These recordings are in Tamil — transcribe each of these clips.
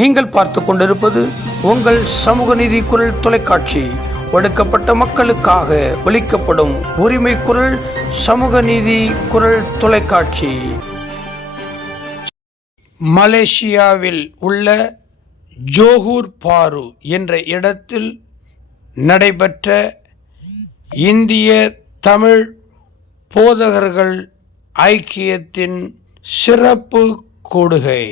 நீங்கள் பார்த்து கொண்டிருப்பது உங்கள் சமூக நீதி குரல் தொலைக்காட்சி. உங்கள் சமூக நீதி குரல் தொலைக்காட்சி ஒடுக்கப்பட்ட மக்களுக்காக ஒலிக்கப்படும் உரிமை குரல் சமூக நீதி குரல் தொலைக்காட்சி. மலேசியாவில் உள்ள ஜோஹூர் பாரு என்ற இடத்தில் நடைபெற்ற இந்திய தமிழ் போதகர்கள் ஐக்கியத்தின் சிறப்பு கூடுகை.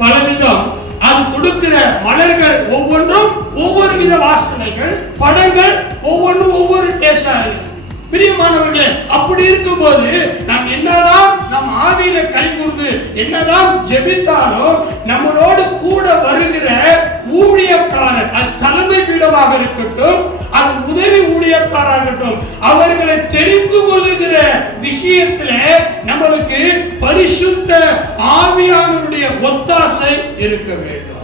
பலவிதம் அது கொடுக்கிற மலர்கள் ஒவ்வொன்றும் ஒவ்வொரு வித வாசனைகள், படங்கள் ஒவ்வொன்றும் ஒவ்வொரு டேஸ்டா இருக்கு. பிரியமானவர்களே, அப்படி இருக்கும்போது நாம் என்னதான் நம் ஆவியில கை கூர்ந்து என்னதான் ஜெபித்தாலும் நம்மளோடு கூட வருகிற ஊழியக்காரர், அது தலைமை பீடமாக இருக்கட்டும், அது உதவி ஊழியக்காரராக இருக்கட்டும், அவர்களை தெரிந்து கொள்ளுகிற விஷயத்துல நம்மளுக்கு பரிசுத்த ஆவியானவருடைய ஒத்தாசை இருக்க வேண்டும்.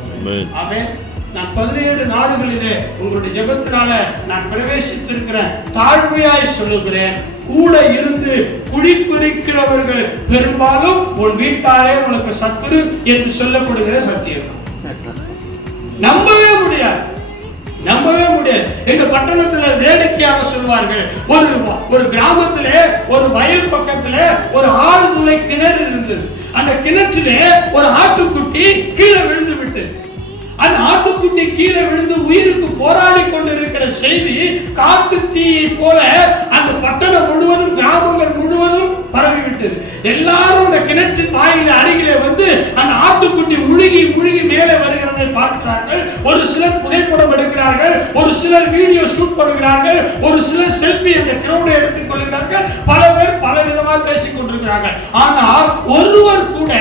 ஆமென். நான் 17 நாடுகளிலே உங்களுடைய ஜெபத்தினால நான் பிரவேசித்திருக்கிறேன். தாழ்மையாய் சொல்லுகிறேன், கூட இருந்து குடிப்பிடிக்கிறவர்கள் பெரும்பாலும் உன் வீட்டாரே உனக்கு சத்துரு என்று சொல்லப்படுகிற சத்தியம். நம்பவே முடியாது. எங்க பட்டணத்துல வேடிக்கையாக சொல்வார்கள், ஒரு கிராமத்திலே ஒரு வயல் பக்கத்துல ஒரு 6 துளை கிணறு இருந்தது. அந்த கிணற்றிலே ஒரு ஆட்டுக்குட்டி கீழே விழுந்து விட்டது. அந்த ஆட்டுக்குட்டி கீழே விழுந்து உயிருக்கு போராடி கொண்டிருக்கிற செய்தி காட்டு தீயை போல அந்த பட்டணம் முழுவதும், கிராமங்கள் முழுவதும் பரவிவிட்டது. எல்லாரும் அந்த கிணற்றின் வாயில அருகிலே வந்து அந்த ஆட்டுக்குட்டி முழுகி மேலே வருகிறதை பார்க்கிறார்கள். ஒரு சிலர் புகைப்படம் எடுக்கிறார்கள், ஒரு சிலர் வீடியோ ஷூட் பண்ணுகிறார்கள், ஒரு சிலர் செல்ஃபி அந்த கிரௌடை எடுத்துக் கொள்கிறார்கள். பல பேர் பல விதமாக பேசிக் கொண்டிருக்கிறார்கள். ஆனால் ஒருவர் கூட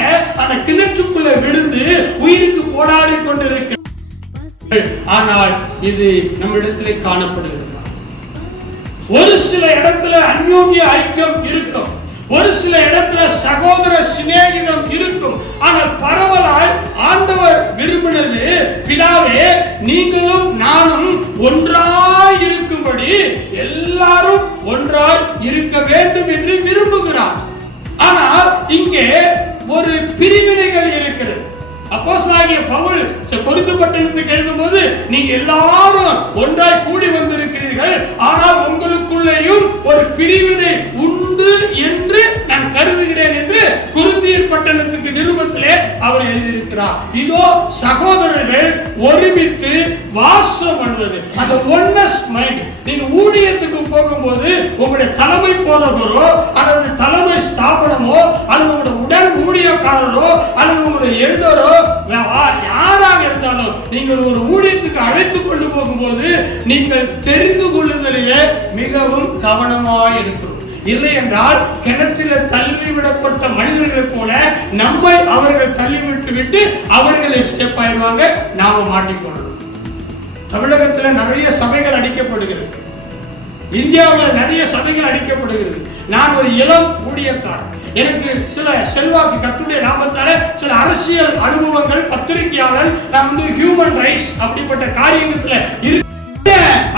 அந்த கிணற்றுக்குள்ள விழுந்து உயிருக்கு போராடி கொண்டிருக்கிறார். ஆனால் இது நம்மிடத்திலே காணப்படுகிறது. ஒரு சில இடத்துல அந்யோன்ய ஐக்கியம் இருக்கும், ஒரு சில இடத்துல சகோதர சிநேகிதம் இருக்கும். ஆனால் பரவலாய் ஆண்டவர் விரும்பினது, பிதாவே நீங்களும் நானும் ஒன்றாய் இருக்கும்படி எல்லாரும் ஒன்றாய் இருக்க வேண்டும் என்று விரும்புகிறார். ஆனால் இங்கே ஒரு பிரிவினைகள் இருக்கிறது. அப்போஸ்தலனாகிய பவுல் கொரிந்து பட்டணத்துக்கு எழுதும்போது, நீங்க எல்லாரும் ஒன்றாய் கூடி வந்திருக்கிறீர்கள், ஆனால் உங்களுக்குள்ளேயும் ஒரு பிரிவினை உண்டு என்று நான் கருதுகிறேன் என்று கொரிந்தியர் பட்டணத்துக்கு நிருபத்திலே அவர் எழுதியிருக்கிறார். இதோ சகோதரர்கள் ஒருமித்து வாசம் பண்ணுவது, அந்த ஒன்னஸ் மைண்ட். நீங்க ஊழியத்துக்கு போகும்போது உங்களுடைய தலைமை போதகரோ அல்லது தலைமை ஸ்தாபனமோ அல்லது உங்களுடைய உடன் ஊழியக்காரரோ அல்லது உங்களுடைய எல்டரோ யாராக இருந்தாலும் நீங்கள் ஒரு ஊழியத்துக்கு அழைத்துக் கொண்டு போகும்போது நீங்கள் தெரிந்து கொள்ளுதலிலே மிகவும் கவனமாய் இருக்கணும். இல்லை என்றால் கிணற்றில தள்ளிவிடப்பட்ட மனிதர்களைப் போல நம்மை அவர்கள் தள்ளிவிட்டு அவர்கள் எஸ்கேப் ஆயிடுவாங்க, நாம மாட்டிக்கொள்ளணும். தமிழகத்தில் நிறைய சபைகள் அடிக்கப்படுகிறது, இந்தியாவில் நிறைய சபைகள் அடிக்கப்படுகிறது. நான் ஒரு இளம் ஊழியக்காரன், எனக்கு சில செல்வாக்கு கர்த்தருடைய நாமத்தால சில அரசியல் அனுபவங்கள், பத்திரிகையாளர், நான் வந்து ஹியூமன் ரைட்ஸ் அப்படிப்பட்ட காரியத்துல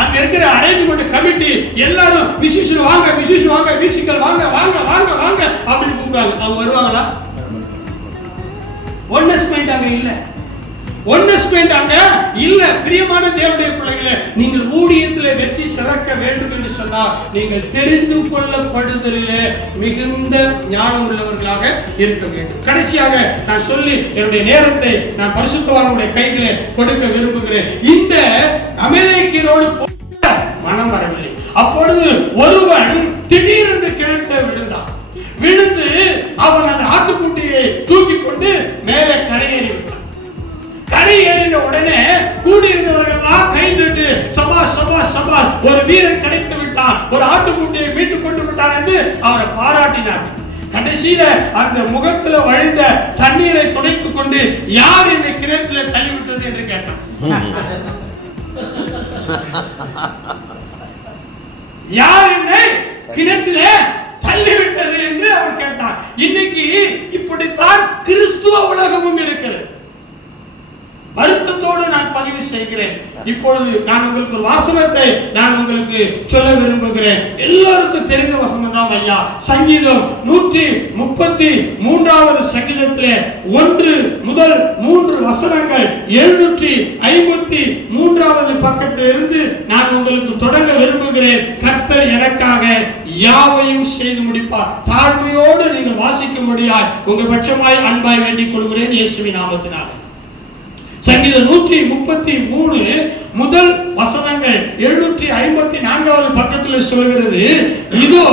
அங்க இருக்கிற அரேஞ்ச்மெண்ட் கமிட்டி எல்லாரும் மியூசிஷியன் வாங்க, மியூசிக்கல் வாங்க அப்படின்னு கூப்பிடுவாங்க. அவங்க வருவாங்களா? ஒன்னஸ் மைண்ட் அங்க இல்ல, பிரியமான தேவனுடைய பிள்ளைகளே, நீங்கள் ஊழியத்திலே வெற்றி சிறக்க வேண்டும் என்று சொன்னால் நீங்கள் தெரிந்து கொள்ளப்படுதலிலே மிகுந்த ஞானம் உள்ளவர்களாக இருக்க வேண்டும். கடைசியாக நான் சொல்லி என்னுடைய நேரத்தை நான் பரிசுத்தவானுடைய கைகளை கொடுக்க விரும்புகிறேன். இந்த அமெரிக்கரோடு மனம் வரவில்லை. அப்பொழுது ஒருவன் திடீரென்று கிணற்றிலே விழுந்தான். விழுந்து அவன் அந்த ஆட்டுக்குட்டியை தூக்கி கொண்டு மேலே கரையேறி விட்டான். கரையேறின உடனே கூடியிருந்தவர்கள் கை தட்டி சபா ஒரு வீரன் கிடைத்து விட்டான், ஒரு ஆட்டுக்குட்டியை மீட்டுக் கொண்டு விட்டான் என்று அவரை பாராட்டினார். கடைசியில அந்த முகத்துல வழிந்த தண்ணீரை துடைத்து பிடித்துக் கொண்டு யார் என்னை கிணற்றில் தள்ளிவிட்டது என்று கேட்டான். யார் என்னை கிணற்றிலே தள்ளிவிட்டது என்று அவன் கேட்டான். இன்னைக்கு இப்படித்தான் கிறிஸ்துவ உலகமும் இருக்கிறது. வருத்தத்தோடு நான் பதிவு செய்கிறேன். இப்பொழுது நான் உங்களுக்கு ஒரு வசனத்தை நான் உங்களுக்கு சொல்ல விரும்புகிறேன். எல்லாருக்கும் தெரிந்த வசனம் தான் ஐயா. சங்கீதம் 133வது சங்கீதத்திலே 1 முதல் 3 வசனங்கள் 753வது பக்கத்திலிருந்து நான் உங்களுக்கு தொடங்க விரும்புகிறேன். கர்த்தர் எனக்காக யாவையும் செய்து முடிப்பார். தாழ்மையோடு நீங்கள் வாசிக்கும்படியாய் உங்கள் பட்சமாய் அன்பாய் வேண்டிக் கொள்கிறேன் இயேசுவின் நாமத்தினால. சங்கீதம் 133 முதல் வசனங்கள் 754வது பக்கத்தில் சொல்கிறது, இதோ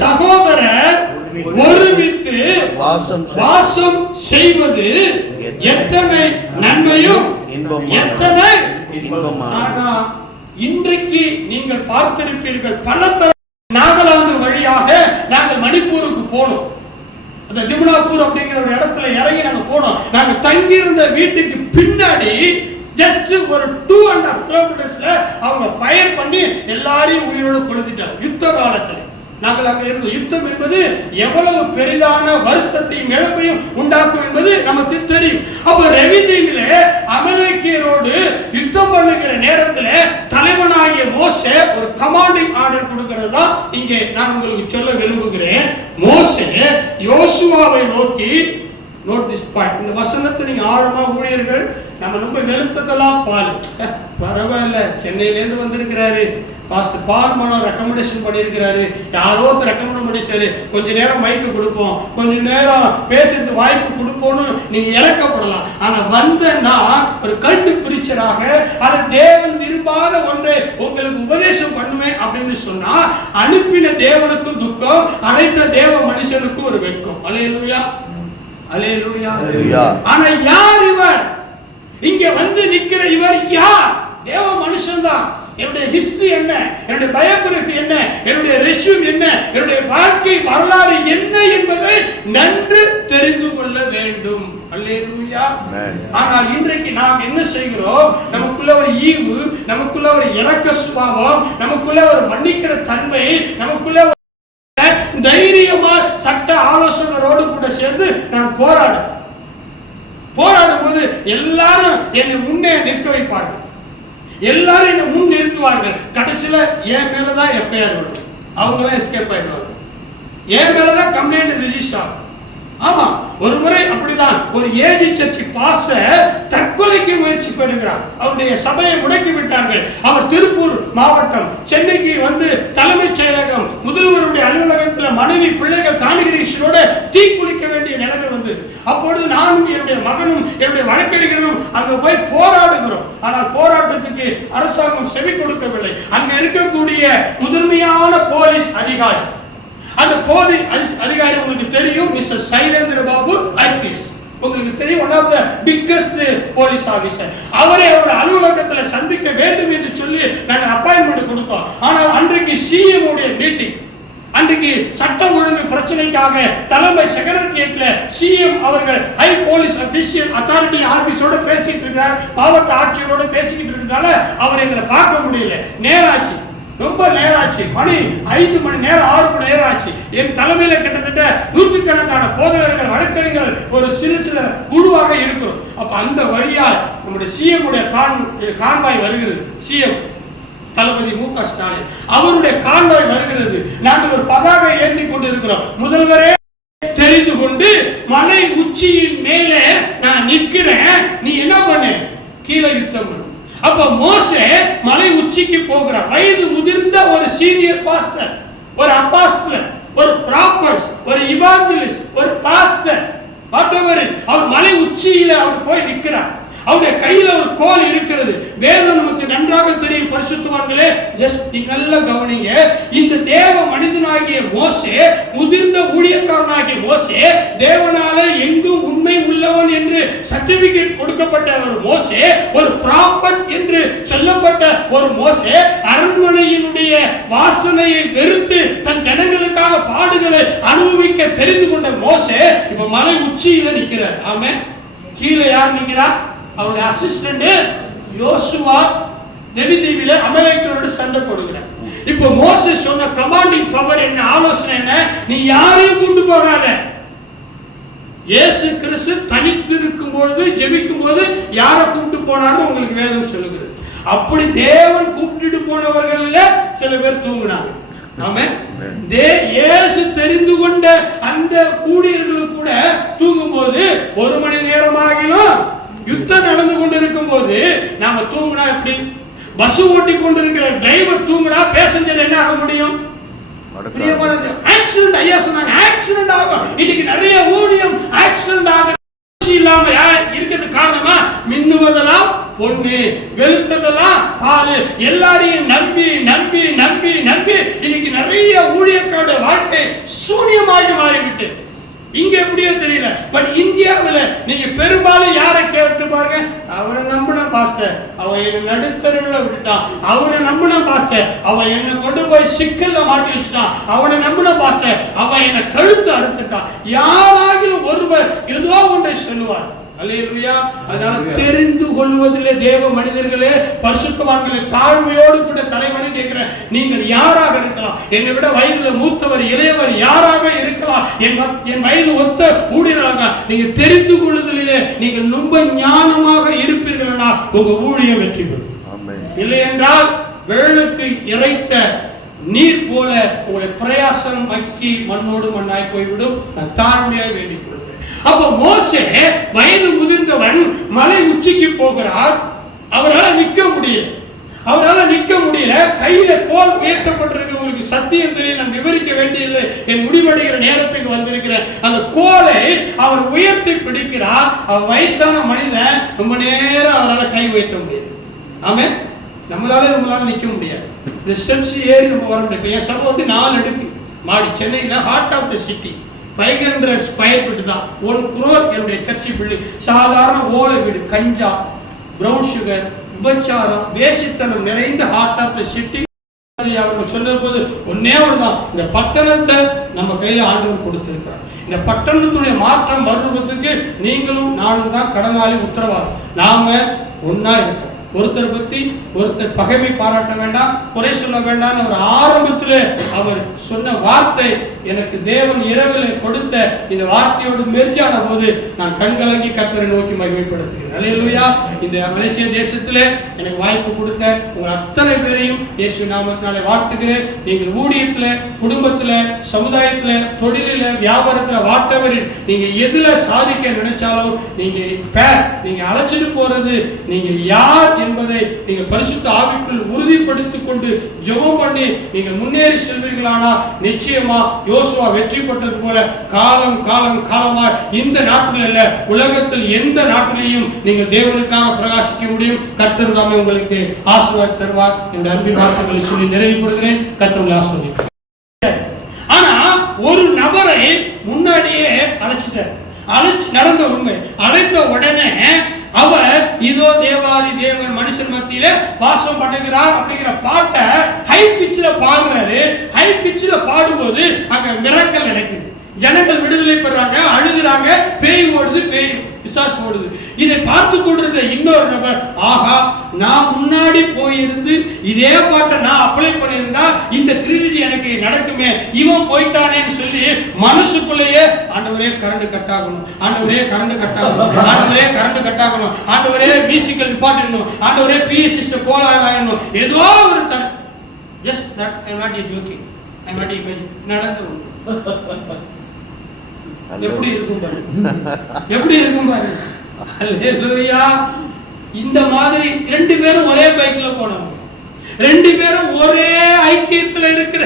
சகோதரர் ஒருமித்து வாசம் செய்வது எத்தனை நன்மையும் எத்தனை இன்பமான. இன்றைக்கு நீங்கள் பார்த்திருப்பீர்கள், பல நாகாலாந்து வழியாக நாங்கள் மணிப்பூருக்கு போனோம். அந்த திம்னாப்பூர் அப்படிங்கிற ஒரு இடத்துல இறங்கி நாங்க போனோம். நாங்க தங்கி இருந்த வீட்டுக்கு பின்னாடி ஜஸ்ட் ஒரு 2.5 கிலோமீட்டர்ஸ்ல அவங்க ஃபயர் பண்ணி எல்லாரையும் உயிரோடு கொளுத்திட்டாங்க. யுத்த காலத்துல நாங்கள் அங்க இருந்தோம். யுத்தம் என்பது எவ்வளவு பெரிதான வருத்தத்தையும் இழப்பையும் உண்டாக்கும் என்பது நமக்கு தெரியும். அப்ப ரெவினிலே அமலேக்கியரோடு யுத்தம் பண்ணுகிற நேரத்தில் தலைவனாகிய மோசே ஒரு கமாண்டிங் ஆர்டர் கொடுக்கிறதா இங்கே நான் உங்களுக்கு சொல்ல விரும்புகிறேன். மோசே யோசுவாவை நோக்கி, நோட் திஸ் பாயிண்ட், இந்த வசனத்தை நீங்க ஆழமா ஊழியர்கள் நம்ம ரொம்ப வெளுத்ததெல்லாம் பால் பரவாயில்ல, சென்னையிலேருந்து வந்திருக்கிறாரு பாஸ்டர் பார்மனோ ரெக்கமெண்டேஷன் பண்ணியிருக்கிறாரு, யாரோ ரெக்கமெண்ட் பண்ணிச்சாரு, கொஞ்ச நேரம் மைக்கு கொடுப்போம், கொஞ்ச நேரம் பேசுறதுக்கு வாய்ப்பு கொடுப்போம்னு நீங்க இறக்கப்படலாம். ஆனா வந்தன்னா ஒரு கல்ட்டு பிரிச்சராக அது தேவன் விரும்பாத ஒன்றை உங்களுக்கு உபதேசம் பண்ணுவேன் அப்படின்னு சொன்னா அனுப்பின தேவனுக்கும் துக்கம், அழைத்த தேவ மனுஷனுக்கும் ஒரு வெட்கம். அல்லேலூயா, அல்லேலூயா. ஆனா யார் இவர்? இங்க வந்து நிக்கிற இவர் யார்? தேவ மனுஷன் தான். என்னுடைய ஹிஸ்டரி என்ன, என்னுடைய பயோகிராஃபி என்ன, என்னுடைய ரெஸ்யூம் என்ன, என்னுடைய வாழ்க்கை வரலாறு என்ன என்பதை நன்கு தெரிந்து கொள்ள வேண்டும். அல்லேலூயா. ஆனால் இன்றைக்கு நாம் என்ன செய்கிறோம்? நமக்குள்ள ஒரு ஈவு, நமக்குள்ள ஒரு இரக்க சுபாவம், நமக்குள்ள ஒரு மன்னிக்கிற தன்மை, நமக்குள்ள தைரியமா சட்ட ஆலோசகரோடு கூட சேர்ந்து நான் போராடும் போது எல்லாரும் என்னை முன்னே நிற்க வைப்பார்கள், எல்லாரும் என்ன முன் நிறுத்துவார்கள். கடைசியில என் மேலதான் எஃப்ஐஆர் வரும், அவங்களாம் எஸ்கேப் ஆயிடுவாங்க, என் மேலதான் கம்ப்ளைண்ட் ரிஜிஸ்டர் ஆகும். ஆமா, ஒரு முறை அப்படிதான் ஒரு ஏஜி சர்ச் பாஸ்டர் தற்கொலைக்கு முயற்சி பண்ணுகிறார். அவருடைய சபையை முடக்கி விட்டார்கள். அவர் திருப்பூர் மாவட்டம் சென்னைக்கு வந்து தலைமைச் செயலகம் முதல்வருடைய அலுவலகத்தில் மனைவி பிள்ளைகள் கான்கிரீஷனோட தீ குளிக்க வேண்டிய நிலைமை வந்தது. அப்பொழுது நானும் என்னுடைய மகனும் என்னுடைய வழக்கறிஞரும் அங்கு போய் போராடுகிறோம். ஆனால் போராட்டத்துக்கு அரசாங்கம் செவி கொடுக்கவில்லை. அங்க இருக்கக்கூடிய முதன்மையான போலீஸ் அதிகாரி, அந்த போலீஸ் அதிகாரி உங்களுக்கு தெரியும், மிஸ்டர் சைலேந்திர பாபு ஐபிஎஸ், உங்களுக்கு தெரியும், one of the biggest police officer. அவரை அவருடைய அலுவலகத்தில் சந்திக்க வேண்டும் என்று சொல்லி நாங்கள் அப்பாயின்மெண்ட் கொடுத்தோம். ஆனால் அன்றைக்கு சிஎம் உடைய மீட்டிங், அன்றைக்கு சட்டம் ஒழுங்கு பிரச்சனைக்காக தலைமை செக்ரட்டரியேட்ல சிஎம் அவர்கள் ஹை போலீஸ் அபிஷியல் அத்தாரிட்டி ஆபீஸோட பேசிட்டு இருக்கிறார், மாவட்ட ஆட்சியரோட பேசிக்கிட்டு இருக்கிறதால அவர் எங்களை பார்க்க முடியல. நேராச்சு, ரொம்ப நேராச்சு, மணி 5 மணி நேரம் 6 மணி நேரம் ஆச்சு. என் தலைமையில கிட்டத்தட்ட 100கணக்கான போதகர்கள் வழக்கறிஞர்கள் ஒரு சில குழுவாக இருக்கிறோம். அப்ப அந்த வழியா நம்முடைய சிஎம் உடைய கான்வாய் வருகிறது. சிஎம் தளபதி மு.க. ஸ்டாலின் அவருடைய கான்வாய் வருகிறது. நாங்கள் ஒரு பதாகை ஏந்தி கொண்டு இருக்கிறோம். முதல்வரே தெரிந்து கொண்டு மலை உச்சியின் மேலே நான் நிற்கிறேன், நீ என்ன பண்ணு, கீழே யுத்தம் பண்ணு. அப்ப மோசே மலை உச்சிக்கு போகிறார். வயது முதிர்ந்த ஒரு சீனியர் பாஸ்டர், ஒரு அப்போஸ்தலர், ஒரு ப்ராஃபட், ஒரு இவாஞ்சலிஸ்ட், ஒரு பாஸ்டர், அவர் மலை உச்சியில அவர் போய் நிற்கிறார். அவருடைய கையில ஒரு கோல் இருக்கிறது. வேதம் நமக்கு நன்றாக தெரியும் பரிசுத்தவான்களே, ஜஸ்ட் நீங்க நல்லா கவனிங்க. இந்த தேவ மனிதனாகிய மோசே, முதிர்ந்த ஊழியக்காரனாகிய மோசே, தேவனால எங்கும் உண்மை உள்ளவன் என்று சர்டிபிகேட் கொடுக்கப்பட்ட ஒரு மோசே, ஒரு ப்ராஃபட் என்று சொல்லப்பட்ட ஒரு மோசே, அரண்மனையினுடைய வாசனையை வெறுத்து தன் ஜனங்களுக்காக பாடுகளை அனுபவிக்க தெரிந்து கொண்ட மோசே இப்ப மலை உச்சியில நிக்கிறார். ஆமென். கீழே யார் நிக்கிறார்? அவருடைய அசிஸ்டன்ட் யோசுவா நெபிதீவில அமலேக்கியரோடு சண்டை போடுகிறார். இப்ப மோசே சொன்ன கமாண்டிங் பவர் என்ன, ஆலோசனை என்ன? நீ யாரையும் கொண்டு போகாத. இயேசு கிறிஸ்து தனித்து இருக்கும் பொழுது ஜெபிக்கும் போது யாரை கூப்பிட்டு போனாலும் உங்களுக்கு வேதம் சொல்லுகிறது. அப்படி தேவன் கூப்பிட்டு போனவர்கள்ல சில பேர் தூங்கினாங்க. ஆமென். இயேசு தெரிந்து கொண்ட அந்த ஊழியர்கள் கூட தூங்கும் போது 1 மணி நேரமாகிலும் யுத்தம் நடந்து கொண்டிருக்கும் போது நாம தூங்கினா எப்படி? பஸ் ஓட்டி கொண்டிருக்கிற டிரைவர் தூங்கினா பேசஞ்சர் என்ன ஆக முடியும்? ஆக்சிடென்ட். ஐயா சொன்னாங்க ஆக்சிடென்ட் ஆகும். இன்னைக்கு நிறைய ஊழியம் ஆக்சிடென்ட் ஆகுது. இல்லாம இருக்கிறது காரணமா மின்னுவதெல்லாம் பொண்ணு, வெளுத்ததெல்லாம் பால், எல்லாரையும் நம்பி நம்பி நம்பி நம்பி இன்னைக்கு நிறைய ஊழியக்காரோட வாழ்க்கை சூனியமாகி மாறிவிட்டு. இங்க எப்படியோ தெரியல, பட் இந்தியாவில் நீங்க பெரும்பாலும் யாரை கேட்டு பாருங்க, அவனை நம்பின பாஸ்டர் அவன் என்ன நடுத்தருவில் விட்டுட்டான், அவனை நம்பின பாஸ்டர் அவன் என்ன கொண்டு போய் சிக்கல்ல மாட்டி வச்சுட்டான், அவனை நம்பின பாஸ்டர் அவன் என்ன கழுத்து அறுத்துட்டான். யாராகிலும் ஒருவர் ஏதோ ஒன்றை சொல்லுவார். அல்லேலூயா. அதனால தெரிந்து கொள்வதிலே தேவ மனிதர்களே, பரிசுத்தவான்களே, தாழ்மையோடு கூட தலைவணி கேட்கிறேன். நீங்கள் யாராக இருக்கலாம், என்னை விட வயதுல மூத்தவர் இளையவர் யாராக இருக்கலாம், என் வயது ஒத்த ஊழியராக, நீங்க தெரிந்து கொள்வதிலே நீங்கள் ரொம்ப ஞானமாக இருப்பீர்களா உங்க ஊழியம் வெற்றி பெறும். இல்லை என்றால் வெள்ளத்துக்கு இறைத்த நீர் போல உங்களுடைய பிரயாசம் மக்கி மண்ணோடு மண்ணாய் போய்விடும். நான் தாழ்மையாக வேண்டிக் கொள்கிறேன். அப்ப மோசே வயது முதிர்ந்தவன் மலை உச்சிக்கு போகிறார். அவரால் நிற்க முடியல. கையில கோல் உயர்த்தப்பட்டிருக்கு. உங்களுக்கு சத்தியம் தெரியும், நான் விவரிக்க வேண்டியதில்லை. என் முடிவடைகிற நேரத்துக்கு வந்திருக்கிற அந்த கோலை அவர் உயர்த்தி பிடிக்கிறார். அவர் வயசான மனிதன், ரொம்ப நேரம் அவரால் கை உயர்த்த முடியாது. ஆமென். நம்மளால நிற்க முடியாது. இந்த ஸ்டெப்ஸ் ஏறி நம்ம வர முடியாது. என் சபை வந்து 4 அடுக்கு மாடி. சென்னையில heart of the city 500 square feet தான். 1 crore என்னுடைய சர்ச்சி பில்டிங். சாதாரண ஓலை வீடு, கஞ்சா, பிரவுன் சுகர், விபச்சாரம், வேசித்தனம் நிறைந்த ஹார்ட் ஆஃப் த சிட்டி. அவர்கள் சொன்ன போது ஒன்னே ஒண்ணுதான், இந்த பட்டணத்தை நம்ம கையில ஆண்டவர் கொடுத்திருக்கிறார். இந்த பட்டணத்துடைய மாற்றம் வருவதற்கு நீங்களும் நானும் தான் கடனாளி, உத்தரவாதம். நாம ஒன்னா இருக்கோம். ஒருத்தர் பத்தி ஒருத்தர் பகைமை பாராட்ட வேண்டாம், குறை சொல்ல வேண்டாம். அவர் ஆரம்பத்தில் அவர் சொன்ன வார்த்தை, எனக்கு தேவன் இரவில் கொடுத்த இந்த வார்த்தையோடு மெர்ஜான போது நான் கண்கலங்கி கர்த்தரை நோக்கி மகிமைப்படுத்துகிறேன். அல்லேலூயா. இந்த மலேசிய தேசத்திலே எனக்கு வாய்ப்பு கொடுத்த உங்கள் அத்தனை பேரையும் இயேசு நாமத்தினாலே வாழ்த்துகிறேன். நீங்கள் ஊழியத்தில், குடும்பத்தில், சமுதாயத்தில், தொழிலில், வியாபாரத்தில், வாட்டவரில் நீங்க எதுல சாதிக்க நினைச்சாலும் நீங்க அழைச்சிட்டு போறது நீங்க யார் என்பதை நீங்கள் பரிசுத்த ஆவிக்குள் உறுதிப்படுத்திக் கொண்டு ஜெபம் பண்ணி நீங்கள் முன்னேறி செல்வீர்களானால் நிச்சயமா யோசுவா வெற்றி பெற்றது போல காலமா இந்த நாட்டில் அல்ல, உலகத்தில் எந்த நாட்டிலேயும் நீங்கள் தேவனுக்காக பிரகாசிக்க முடியும். கர்த்தர் தாமே உங்களுக்கு ஆசீர்வாதம் தருவார். இந்த அன்பின் வார்த்தைகளை சொல்லி நிறைவுபடுகிறேன். கர்த்தர் உங்களை ஆசீர்வதிப்பார். ஆனா ஒரு நபரை முன்னாடியே அழைச்சு நடந்த உண்மை அழைத்த உடனே அவர் இதோ தேவாதி தேவன் மனுஷன் மத்தியில வாசம் பண்ணுகிறார் அப்படிங்கிற பாட்டை ஹை பிச்சில் பாடுறாரு. ஹை பிச்சில் பாடும்போது அங்க மிரக்கல் நடக்குது. ஜனங்கள் விடுதலை பெறாங்க, அழுகிறாங்க, பேய் ஓடுது, பேய் பிசாசு ஓடுது. இதை பார்த்து கொண்டிருந்த இன்னொரு நபர், ஆஹா, நான் முன்னாடி போயிருந்து இதே பாட்டை நான் அப்ளை பண்ணியிருந்தா இந்த ட்ரினிட்டி எனக்கு நடக்குமே, இவன் போயிட்டானேன்னு சொல்லி மனசுக்குள்ளேயே ஆண்டவரே கரண்ட் கட் ஆகணும், ஆண்டவரே கரண்ட் கட் ஆகணும், ஆண்டவரே கரண்ட் கட் ஆகணும், ஆண்டவரே மியூசிக்கல் டிபார்ட்மெண்ட், ஆண்டவரே பிஎஸ் சிஸ்டம் கோலாகணும், ஏதோ ஒரு just that I not jogging, I not imagine நடந்து எப்படி இருக்கும் பாருங்க. அல்லேலூயா. இந்த மாதிரி 2 பேரும் ஒரே பைக்ல போனாங்க. 2 பேரும் ஒரே ஐக்கியத்தில் இருக்கிற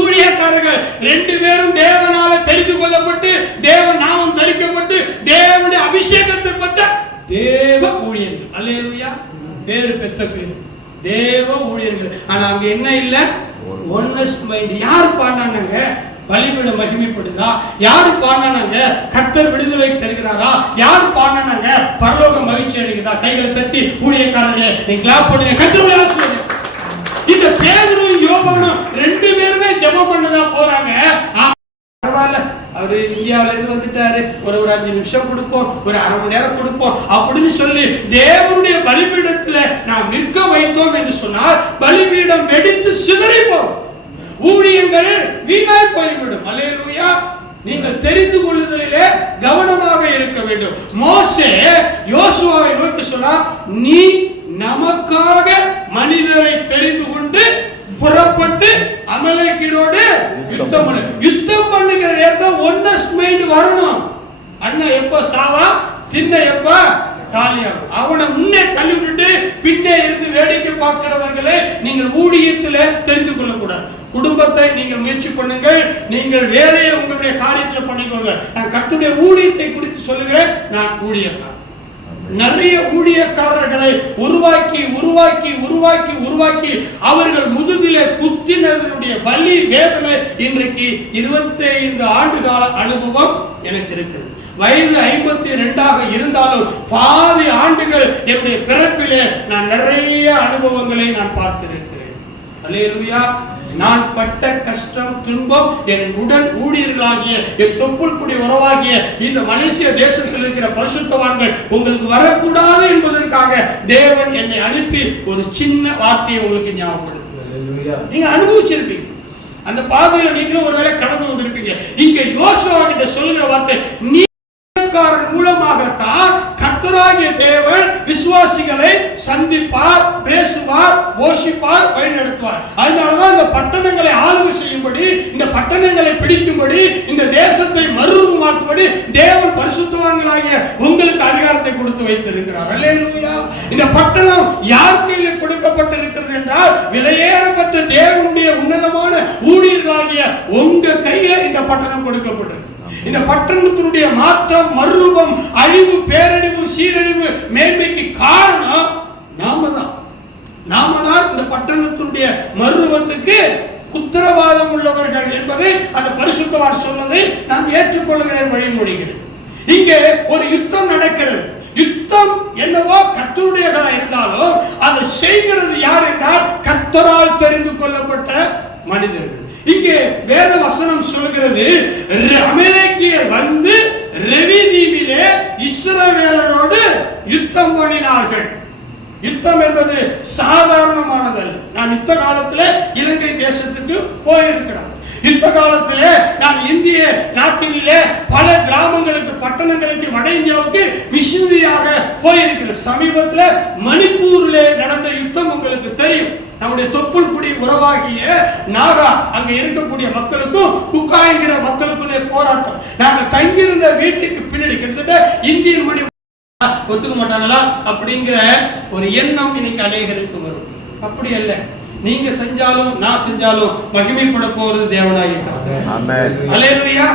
ஊழியக்காரர்கள். 2 பேரும் தேவனால தெரிந்து கொள்ளப்பட்டு, தேவ நாமம் தரிக்கப்பட்டு, தேவனுடைய அபிஷேகத்தை பெற்ற தேவ ஊழியர்கள். அல்லேலூயா. பேரு பெற்ற பேர் தேவ ஊழியர்கள். ஆனா அங்க என்ன இல்ல? Oneness mind. யார் பாடினாங்க? பலிபீடம் மகிமைப்படுதா? யாரு பாடினாங்க கர்த்தர் விடுதலை தருகிறாரா? யாரு பாடினாங்க பரலோகம் மகிழ்ச்சி அடைகிறதா? கைகளை தட்டி ஊழியக்காரர்களே நீ கிளாப் பண்ணுங்க. கர்த்தருடைய ஆசீர்வாதம். இந்த பேதுருவும் யோவானும் ரெண்டு பேருமே ஜெபம் பண்ணதா போறாங்க. பரவாயில்ல, அவரு இந்தியாவில இருந்து வந்துட்டாரு, ஒரு 5 நிமிஷம் கொடுப்போம், ஒரு அரை மணி நேரம் கொடுப்போம் அப்படின்னு சொல்லி தேவனுடைய பலிபீடத்துல நாம் நிற்க வைத்தோம் என்று சொன்னால் பலிபீடம் வெடித்து சிதறிப்போம், ஊழியங்கள் வீணாய் போய்விடும். அல்லேலூயா. நீங்கள் தெரிந்து கொள்ளுதலிலே கவனமாக இருக்க வேண்டும். மோசே யோசுவாவை நோக்கி சொன்னார், நீ நமக்காக மனிதரை தெரிந்து கொண்டு புறப்பட்டு அமலேக்கியரோடு யுத்தம் பண்ணுகிற நேரத்தில் ஒன்னஸ் மைண்ட் வரணும். அண்ணன் எப்ப சாவா, தின்ன எப்ப காலியாகும். அவனை முன்னே தள்ளி விட்டு பின்னே இருந்து வேடிக்கை பார்க்கிறவர்களை நீங்கள் ஊழியத்தில் தெரிந்து கொள்ளக்கூடாது. குடும்பத்தை நீங்கள் முயற்சி பண்ணுங்கள், நீங்கள் வேலையை உங்களுடைய காரியத்தில் பண்ணிக்கோங்க. நான் கர்த்தருடைய ஊழியத்தை குறித்து சொல்லுகிறேன். நான் ஊழியக்காரன். நிறைய ஊழியக்காரர்களை உருவாக்கி உருவாக்கி உருவாக்கி உருவாக்கி அவர்கள் முதுகிலே குத்தினதனுடைய வலி வேதனை இன்றைக்கு 25 ஆண்டு கால அனுபவம் எனக்கு இருக்குது. வயது 52 இருந்தாலும் பாதி ஆண்டுகள் என்னுடைய பிறப்பிலே நான் நிறைய அனுபவங்களை நான் பார்த்திருக்கிறேன். அல்லேலூயா. நான் பட்ட கஷ்டம் துன்பம் என் உடன் ஊழியர்களாகிய என் தொப்புள் குடி உறவாகிய இந்த மலேசிய தேசத்தில் இருக்கிற பரிசுத்தவான்கள் உங்களுக்கு வரக்கூடாது என்பதற்காக தேவன் என்னை அனுப்பி ஒரு சின்ன வார்த்தையை உங்களுக்கு ஞாபகப்படுத்துகிறார். நீங்க அனுபவிச்சிருப்பீங்க, அந்த பாதையில நீங்களும் ஒருவேளை கடந்து வந்திருப்பீங்க. இங்க யோசுவா கிட்ட சொல்லுகிற வார்த்தை, நீ மூலமாகத்தான் கர்த்தராகிய தேவன் விசுவாசிகளை சந்திப்பார், பேசுவார், போஷிப்பார், வழிநடத்துவார். அதனாலதான் இந்த பட்டணங்களை ஆளுகை செய்யும்படி, இந்த பட்டணங்களை பிடிக்கும்படி, இந்த தேசத்தை மறுரூபமாக்கும்படி தேவன் பரிசுத்தவான்களாகிய உங்களுக்கு அதிகாரத்தை கொடுத்து வைத்திருக்கிறார். அல்லேலூயா. இந்த பட்டணம் யார் கையில் கொடுக்கப்பட்டிருக்கிறது என்றால் விலையேறப்பட்ட தேவனுடைய உன்னதமான ஊழியர்களாகிய உங்க கையில இந்த பட்டணம் கொடுக்கப்பட்டிருக்கு. இந்த பட்டணத்தினுடைய மாற்றம், மறுரூபம், அழிவு, பேரழிவு, சீரழிவு, மேன்மைக்கு காரணம் நாம தான் இந்த பட்டணத்தினுடைய மறுரூபத்துக்கு உத்தரவாதம் உள்ளவர்கள் என்பதை அந்த பரிசுத்தவான் சொன்னதை நான் ஏற்றுக்கொள்கிறேன், வழிமொழிகிறேன். இங்கே ஒரு யுத்தம் நடக்கிறது. யுத்தம் என்னவோ கர்த்தருடையதா இருந்தாலும் அதை செய்கிறது யார் என்றால் கர்த்தரால் தெரிந்து கொள்ளப்பட்ட மனிதர்கள். இங்கே வேத வசனம் சொல்கிறது, அமலேக்கியர் வந்து ரெவிதீமிலே இஸ்ரவேலரோடு யுத்தம் பண்ணினார்கள். யுத்தம் என்பது சாதாரணமானதல்ல. நான் யுத்த காலத்தில் இலங்கை தேசத்துக்கு போயிருக்கிறேன். யுத்த காலத்திலே நான் இந்திய நாட்டிலே பல கிராமங்களுக்கு, பட்டணங்களுக்கு, வட இந்தியாவுக்கு மிஷனரியாக போயிருக்கிறேன். சமீபத்தில் மணிப்பூரிலே நடந்த யுத்தம் உங்களுக்கு தெரியும். நம்முடைய தொப்புள் குடி உறவாகிய நாகா அங்க இருக்கக்கூடிய மக்களுக்கும் குக்கா என்கிற மக்களுக்குள்ளே போராட்டம். நாங்கள் தங்கியிருந்த வீட்டுக்கு பின்னாடி கிட்டத்தட்ட இந்தியன் மணி ஒத்துக்க மாட்டாங்களா அப்படிங்கிற ஒரு எண்ணம் இன்னைக்கு அநேகருக்கு வரும். அப்படி அல்ல, நீங்க செஞ்சாலும் நான் செஞ்சாலும் மகிமைப்பட போறது தேவனாகிய கர்த்தர். ஆமென். அல்லேலூயா.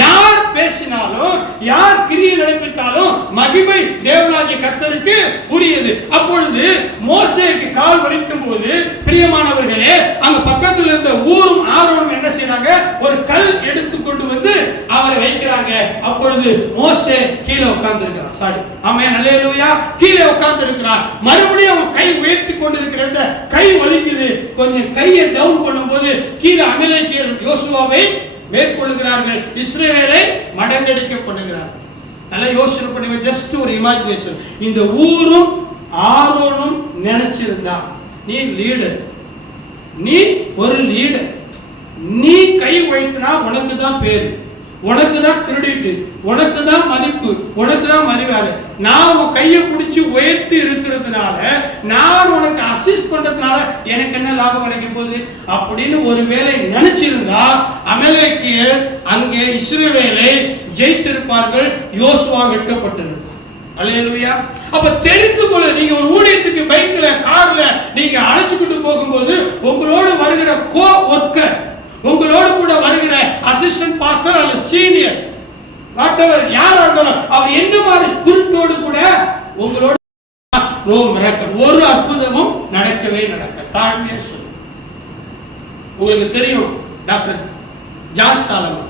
யார் பேசினாலும் யார் கிரியை நடப்பித்தாலும் மகிமை தேவனாகிய கர்த்தருக்கு உரியது. அப்பொழுது மோசேக்கு கால் வலிக்கும் போது பிரியமானவர்களே, அங்க பக்கத்தில் இருந்த ஊரும் ஆரோனும் என்ன செய்றாங்க, ஒரு கல் எடுத்து கொண்டு வந்து அவரை வைக்கிறாங்க. அப்பொழுது மோசே கீழே உட்கார்ந்து இருக்கிறார். சாரி, ஆமென், அல்லேலூயா. கீழே உட்கார்ந்து இருக்கிறார். மறுபடியும் அவன் கை உயர்த்தி கொண்டிருக்கிற கை வலிக்குது. கொஞ்சம் கையை டவுன் பண்ணும்போது கீழே அமலேக்கியர் யோசுவாவை மேற்கொள்ளுகிறார்கள், இஸ்ரவேலை மடங்கடிக்க பண்ணுகிறார்கள். நல்லா யோசனை பண்ணுங்க, ஜஸ்ட் ஒரு இமேஜினேஷன். இந்த ஊரும் ஆரோனும் நினைச்சிருந்தா, நீ லீடர், நீ ஒரு லீடர், நீ கை வைத்தினா உனக்கு தான் பேரு, உனக்கு தான் கிரெடிட், உனக்கு தான் மதிப்பு, உனக்கு தான் மரியாதை. நான் உன் கையை பிடிச்சி உயர்த்தி இருக்கிறதுனால, நான் உனக்கு அசிஸ்ட் பண்றதுனால எனக்கு என்ன லாபம் கிடைக்க போகுது அப்படின்னு ஒருவேளை நினைச்சிருந்தா அமலேக்கியர் அங்கே இஸ்ரவேலை ஜெயித்திருப்பார்கள், யோசுவா வெட்கப்பட்டிருப்பார். அல்லேலூயா. அப்ப தெரிந்து கொள்ள, நீங்க ஒரு ஊழியத்துக்கு பைக்ல கார்ல நீங்க அழைச்சுக்கிட்டு போகும்போது உங்களோடு வருகிற கோ ஒர்க்கர், உங்களோடு கூட வருகிற அசிஸ்டன்ட் பாஸ்டர் அல்லது சீனியர் வாட்டவர் யாரா இருந்தாலும் அவர் என்ன மாதிரி ஸ்பிரிட்டோடு கூட உங்களோட ஒரு அற்புதமும் நடக்கவே நடக்க. தாழ்மையா சொல்லுங்க. உங்களுக்கு தெரியும் doctor John Solomon.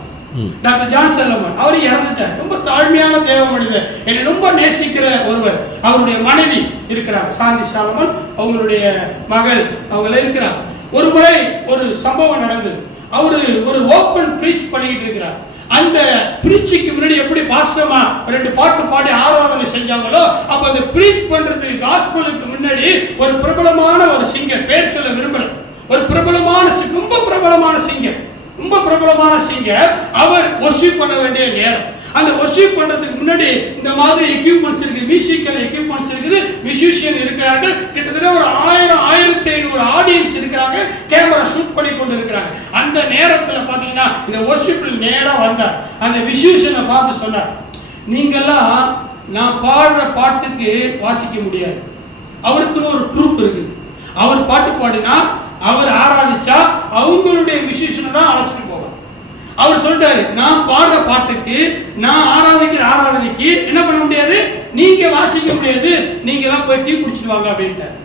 Doctor John Solomon அவர் இறந்துட்டார். ரொம்ப தாழ்மையான தேவ மனிதர், என்னை ரொம்ப நேசிக்கிற ஒருவர். அவருடைய மனைவி இருக்கிறார் சாந்தி சாலமன், அவங்களுடைய மகள் அவங்க இருக்கிறார். ஒரு முறை ஒரு சம்பவம் நடந்தது. அவரு ஒரு ஓப்பன் பிரீச் பண்ணிட்டு இருக்கிறார். அந்த பிரீச்சுக்கு முன்னாடி எப்படி பாஸ்டமா 2 பாட்டு பாடி ஆராதனை செஞ்சாங்களோ, அப்ப அந்த பிரீச் பண்றது காஸ்பலுக்கு முன்னாடி ஒரு பிரபலமான ஒரு சிங்கர், பேர் சொல்ல விரும்பல, ஒரு பிரபலமான ரொம்ப பிரபலமான சிங்கர் அவர் வொர்ஷிப் பண்ண வேண்டிய நேரம். அந்த வொர்ஷிப் பண்றதுக்கு முன்னாடி இந்த மாதிரி எக்யூப்மெண்ட்ஸ் இருக்கு, மியூசிக்கல் எக்யூப்மெண்ட்ஸ் இருக்குது, மியூசிஷியன் இருக்கிறார்கள், கிட்டத்தட்ட ஒரு 1000-1500 ஆடியன்ஸ் இருக்கிறாங்க, கேமரா ஷூட் பண்ணி கொண்டு இருக்கிறாங்க. அந்த நேரத்தில் பாத்தீங்கன்னா இந்த வொர்ஷிப்ல நேரா வந்தார். அந்த மியூசிஷியனை பார்த்து சொன்னார், நீங்கெல்லாம் நான் பாடுற பாட்டுக்கு வாசிக்க முடியாது, அவருக்குன்னு ஒரு ட்ரூப் இருக்குது, அவர் பாட்டு பாடினா அவர் ஆராதிச்சா அவங்களுடைய மியூசிஷியனை தான் அழைச்சிட்டு போவார். அவர் சொல்றாரு, நான் பாடுற பாட்டுக்கு நான் ஆராதிக்கிற ஆராதனைக்கு என்ன பண்ண முடியாது, நீங்க வாசிக்க முடியாது, நீங்க எல்லாம் போய் டீ குடிச்சிட்டு வாங்க அப்படின்ட்டார்.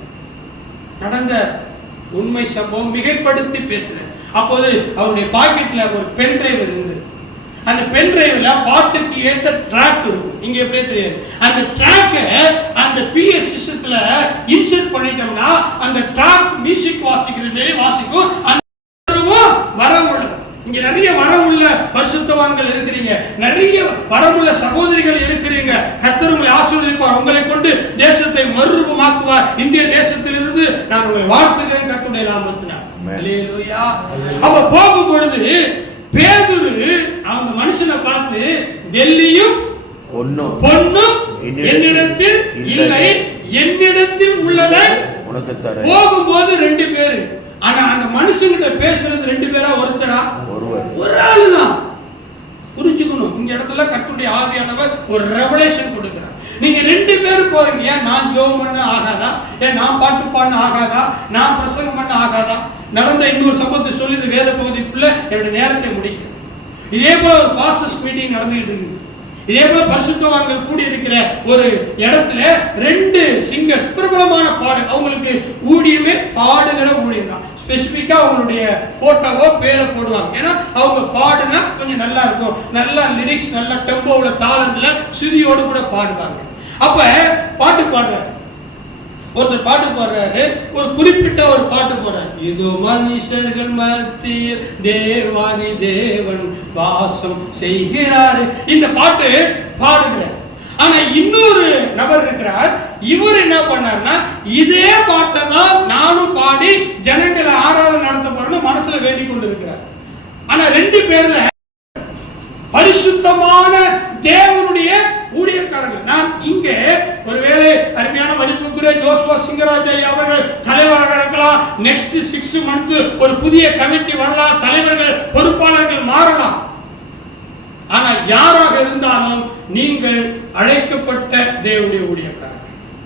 நடந்த உண்மை சம்பவம் மிகைப்படுத்தி பேசுறேன். அப்போது அவருடைய பாக்கெட்ல ஒரு பென் டிரைவ் இருந்தது. அந்த பென் டிரைவ்ல பாட்டுக்கு ஏற்ற ட்ராக் இருக்கும், இங்க எப்படியே தெரியாது. அந்த ட்ராக்கை அந்த பிஎஸ் சிஸ்டத்துல இன்சர்ட் பண்ணிட்டோம்னா அந்த ட்ராக் மியூசிக் வாசிக்கிறது வாசிக்கும். அந்த வரம் உள்ளது. இங்க நிறைய வரம் உள்ள பரிசுத்தவான்கள் இருக்கிறீங்க, நிறைய வரமுள்ள சகோதரிகள் இருக்கிறீங்க. கர்த்தர் உங்களை ஆசீர்வதிப்பார், உங்களை கொண்டு தேசத்தை மறுரூபமாக்குவார். இந்திய தேசத்திலிருந்து நான் உங்களை வாழ்த்துகிறேன் கர்த்தருடைய நாமத்தினால். அல்லேலூயா. அப்ப போகும் பொழுது பேதுரு அந்த மனுஷனை பார்த்து, வெள்ளியும் பொன்னும் என்னிடத்தில் இல்லை, என்னிடத்தில் உள்ளதை உனக்கு தரேன். போகும்போது 2 பேரு, ஆனா அந்த மனுஷன்கிட்ட பேசுறது 2 பேரா, ஒருத்தரா, ஒரு ஆளு தான். புரிஞ்சுக்கணும், இந்த இடத்துல கர்த்தருடைய ஆவியானவர் ஒரு ரெவலேஷன் கொடுக்கிறார். நீங்க 2 பேர் போறீங்க, ஏன் நான் ஜெபம் பண்ண ஆகாதா, ஏன் நான் பாட்டு பாட ஆகாதா, நான் பிரசங்கம் பண்ண ஆகாதா? நடந்த இன்னொரு சம்பவத்தை சொல்லி இந்த வேத பகுதிக்குள்ள என்னுடைய நேரத்தை முடிக்கிறேன். இதே போல ஒரு பாஸ்டர்ஸ் மீட்டிங் நடந்துகிட்டு இருக்கு. இதே போல பரிசுத்தவான்கள் கூடி இருக்கிற ஒரு இடத்துல 2 சிங்கர்ஸ், பிரபலமான பாடு, அவங்களுக்கு ஊழியமே பாடுகிற ஊழியம் தான். ஸ்பெசிபிக்கா அவங்களுடைய போட்டோவோ பேரை போடுவாங்க, ஏன்னா அவங்க பாடுனா கொஞ்சம் நல்லா இருக்கும், நல்லா லிரிக்ஸ், நல்லா டெம்போல தாளத்துல சுதியோடு கூட பாடுவாங்க. அப்ப பாட்டு பாடுறாரு, ஒருத்தர் பாட்டு பாடுறாரு, ஒரு குறிப்பிட்ட ஒரு பாட்டு போடுறாரு, இதோ மனுஷர்கள் மத்தியில் தேவாதி தேவன் வாசம் செய்கிறாரு. இந்த பாட்டு பாடுகிறார். ஆனா இன்னொரு நபர் இருக்கிறார், இவர் என்ன பண்ணார்னா இதே பாட்டை தான் நானும் பாடி ஜனங்களை ஆராதனை நடத்த போறேன்னு மனசுல வேண்டிக் கொண்டு இருக்கிறார். ஆனா 2 பேர்ல பரிசுத்தமான தேவனுடைய ஊழியக்காரர்கள். நான் இங்கே ஒருவேளை அருமையான மதிப்புக்குரிய ஜோசுவா சிங்கராஜ் அவர்கள் தலைவராக இருக்கலாம். நெக்ஸ்ட் 6 மந்த் ஒரு புதிய கமிட்டி வரலாம், தலைவர்கள் பொறுப்பாளர்கள் மாறலாம். ஆனால் யாராக இருந்தாலும் நீங்கள் அழைக்கப்பட்ட தேவனுடைய ஊழியக்காரர்கள்.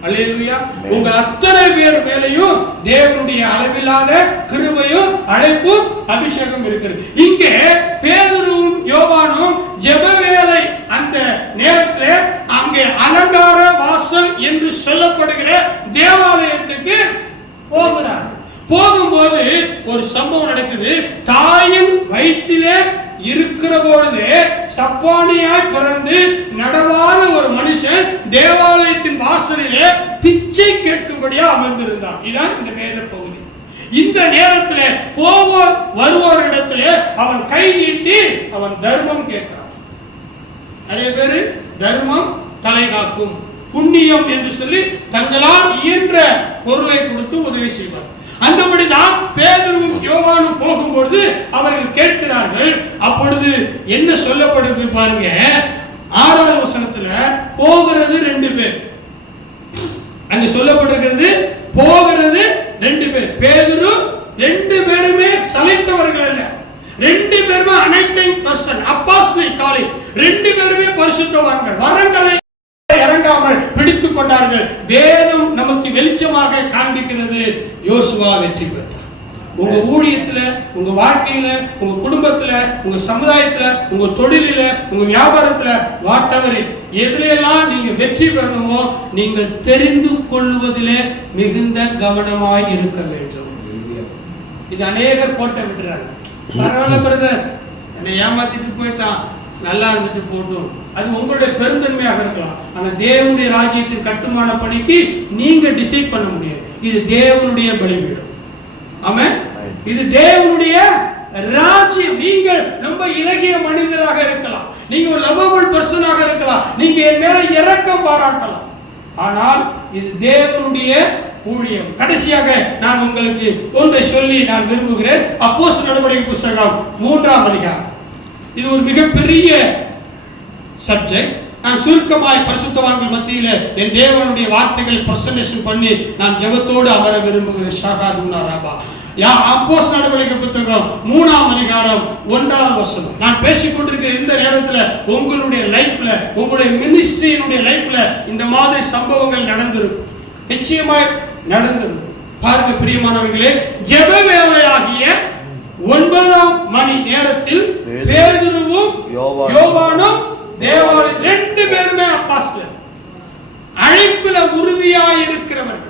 அல்லேலூயா. உங்கள் அத்தனை பேர் மேலையும் தேவனுடைய அளவில்லாத கிருபையும் அழைப்பும் அபிஷேகம் இருக்கிறது. இங்கே பேதுருவும் யோவானும் ஜெப வேளை அந்த நேரத்தில் அங்கே அலங்கார வாசல் என்று சொல்லப்படுகிற தேவாலயத்துக்கு போகிறார். போகும்போது ஒரு சம்பவம் நடக்குது. தாயின் வயிற்றிலே இருக்கிற பொழுது சப்பானியாய் பிறந்து நடவாத ஒரு மனுஷன் தேவாலயத்தின் வாசலிலே பிச்சை கேட்கும்படியா அமர்ந்திருந்தான். இதான் இந்த வேத பகுதி. இந்த நேரத்தில் போவோர் வருவோர் இடத்திலே அவன் கை நீட்டி அவன் தர்மம் கேட்கிறான். நிறைய பேரு தர்மம் தலை காக்கும், புண்ணியம் என்று சொல்லி தங்களால் இயன்ற பொருளை கொடுத்து உதவி செய்வார். அந்தபடிதான் பேதுருவும் யோவானும் போகும்போது அவர்கள் கேட்கிறார்கள். அப்பொழுது என்ன சொல்லப்படுது பாருங்க, 6வது வசனத்துல போகிறது 2 பேர். அங்க சொல்லப்பட்டிருக்கிறது போகிறது 2 பேர். பேதுரு 2 பேருமே சலித்தவர்கள் அல்ல, 2 பேருமே அனைட்டிங் பர்சன், அப்போஸ்தலிக் காலிங், 2 பேருமே பரிசுத்தவான்கள். வரங்களை இறங்காமல் பிடித்துக் கொண்டார்கள். வேதம் நமக்கு வெளிச்சமாக காண்பிக்கிறது. யோசுவா வெற்றி பெற்றார். உங்க ஊழியத்துல, உங்க வாழ்க்கையில, உங்க குடும்பத்துல, உங்க சமுதாயத்துல, உங்க தொழிலில, உங்க வியாபாரத்துல, வாட்டவரில் எதிலெல்லாம் நீங்க வெற்றி பெறணுமோ நீங்கள் தெரிந்து கொள்வதிலே மிகுந்த கவனமாய் இருக்க வேண்டும். இது அநேகர் கோட்டை விட்டுறாங்க. பரவாயில்ல பிரதர், என்னை ஏமாத்திட்டு போயிட்டான், நல்லா இருந்துட்டு போட்டும், அது உங்களுடைய பெருந்தன்மையாக இருக்கலாம். ஆனா தேவனுடைய ராஜ்யத்தின் கட்டுமான பணிக்கு நீங்க டிசைட் பண்ண முடியாது. இது தேவனுடைய பலிபீடம். ஆமென். இது தேவனுடைய ராஜ்யம். நீங்கள் ரொம்ப இலகிய மனிதராக இருக்கலாம், நீங்க ஒரு லவபிள் பர்சனாக இருக்கலாம், நீங்க என் மேல இரக்கம் பாராட்டலாம், ஆனால் இது தேவனுடைய ஊழியம். கடைசியாக நான் உங்களுக்கு ஒன்றை சொல்லி நான் விரும்புகிறேன். அப்போஸ்தலர் நடவடிக்கை புத்தகம் 3ஆம் அதிகாரம். இது ஒரு மிகப்பெரிய சப்ஜெக்ட். நான் சுருக்கமாய் பரிசுத்தவான்கள் மத்தியில என் தேவனுடைய வார்த்தைகளை பிரசன்டேஷன் பண்ணி நான் ஜெபத்தோடு அமர விரும்புகிறேன். ஷாகாதுனா ராபா. அப்போஸ்தலர் நடவடிக்கை புத்தகம் 3ஆம் அதிகாரம் 1ஆம் வசனம். நான் பேசிக் கொண்டிருக்கிற இந்த நேரத்தில் உங்களுடைய லைஃப்ல, உங்களுடைய மினிஸ்ட்ரியினுடைய லைஃப்ல இந்த மாதிரி சம்பவங்கள் நடந்திருக்கும், நிச்சயமாய் நடந்திருக்கும். பாருங்க பிரியமானவர்களே, ஜெப வேளையாகிய 9ஆம் மணி நேரத்தில் பேதுருவும் யோவானும் தேவாலயம் 2 பேருமே அப்போஸ்தலர், அழைப்பில உறுதியாய் இருக்கிறவர்கள்.